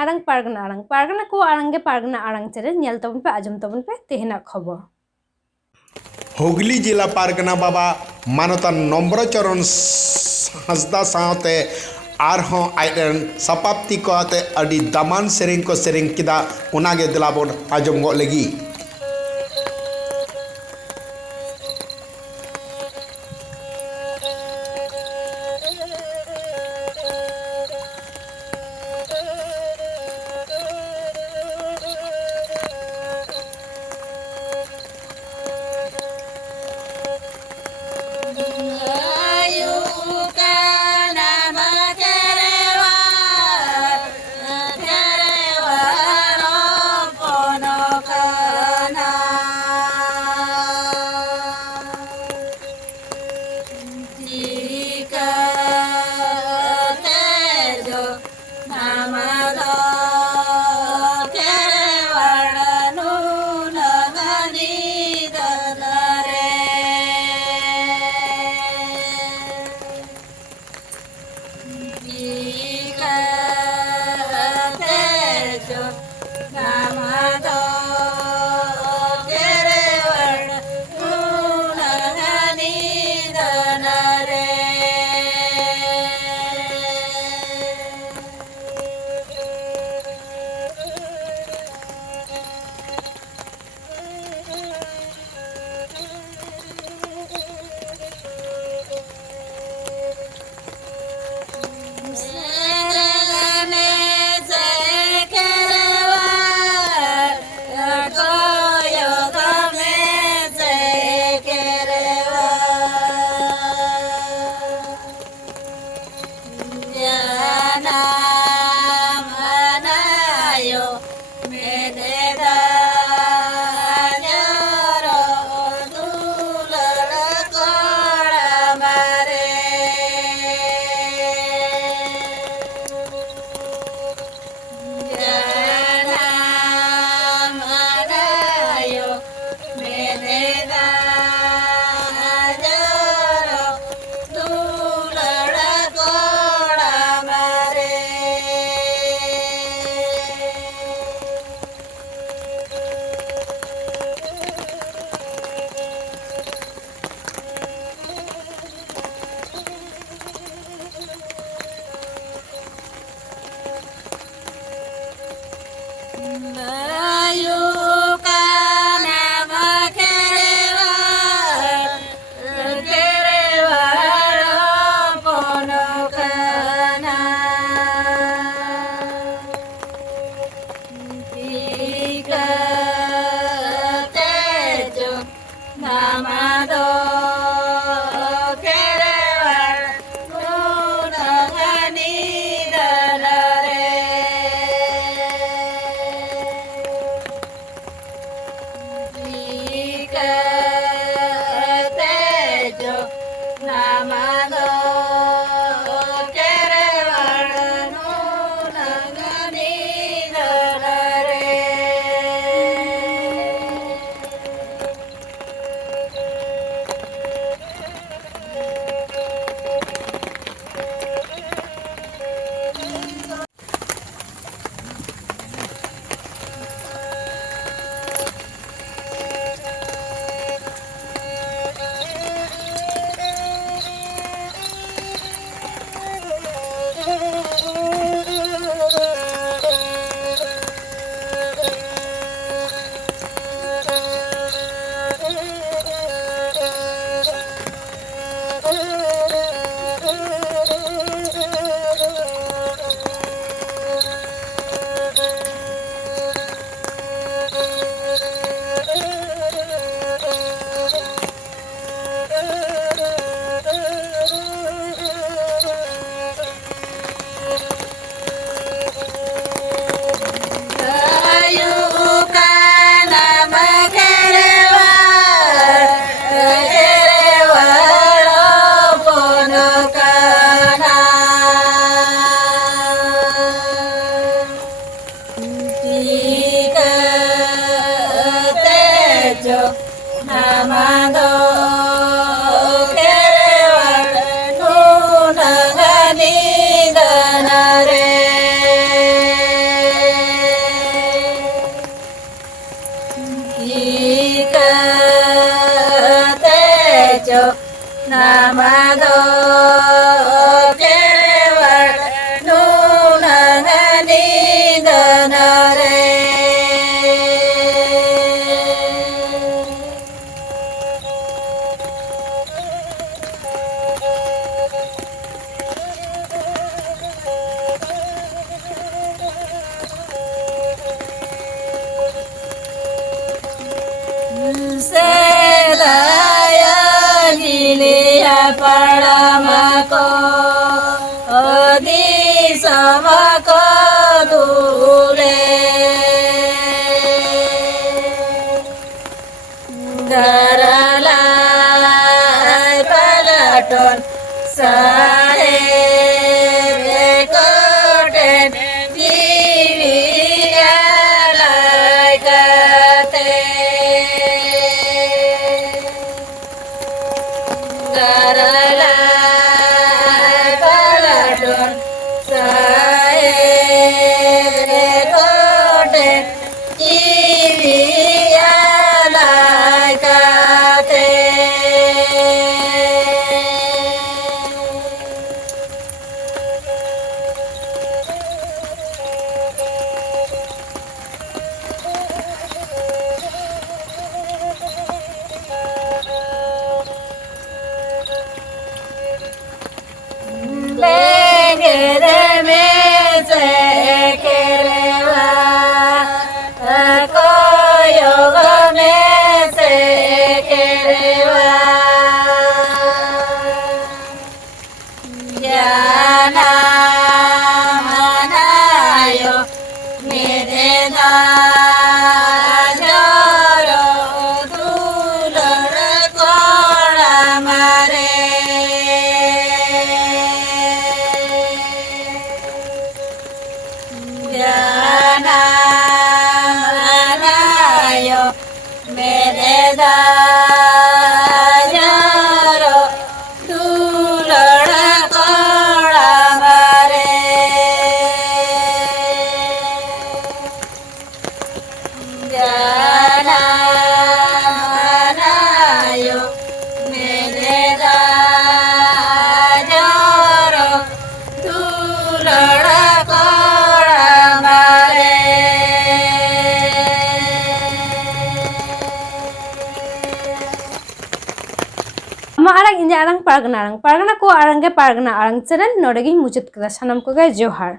आड़ांग पारगना को आड़ांगे पारगना आड़ांग चेरे नेल तबन पे आजम तबन पे तेहना खबर हुगली जिला पारगना बाबा मानता नम्रचरण हांसदा सावते आरहों आयरन सपाप्ति को आते अडी दामान सेरेंग को सेरेंग किदा उनागे दिलाबोन आजम गो लगी tejo namado kerewat nunangani danare Selaya gilia paramako odi samako dule garalai palaton sare rekoten divialai kate garalai palaton saeb rekoten divialai kate Lengere me se kerewa koyoga me se kerewa yana manayo medena jaro dulor kola mare Jana anayo mededa jaro dulora kola mare Jana anayo mededa jaro dulora kola mare ama arang inja arang pargana ko arang ge pargana arang channel nodegi muchut kada sanam ko ge johar